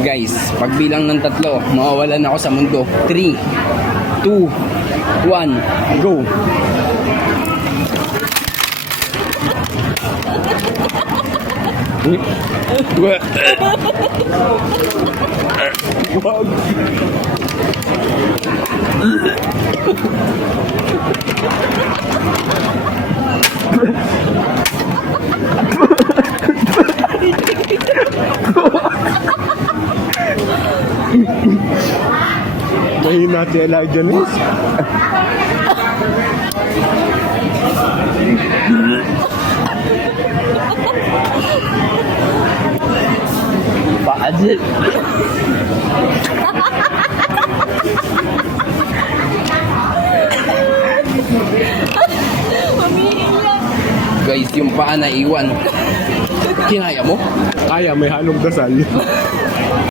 Guys, pagbilang ng 3, mawawalan ako sa mundo. 3, 2, 1, go! Wag. Mahina si Elijah Ness. Paadil. Guys, yung paa na iwan. Kinaya mo? Kaya, may halong dasal.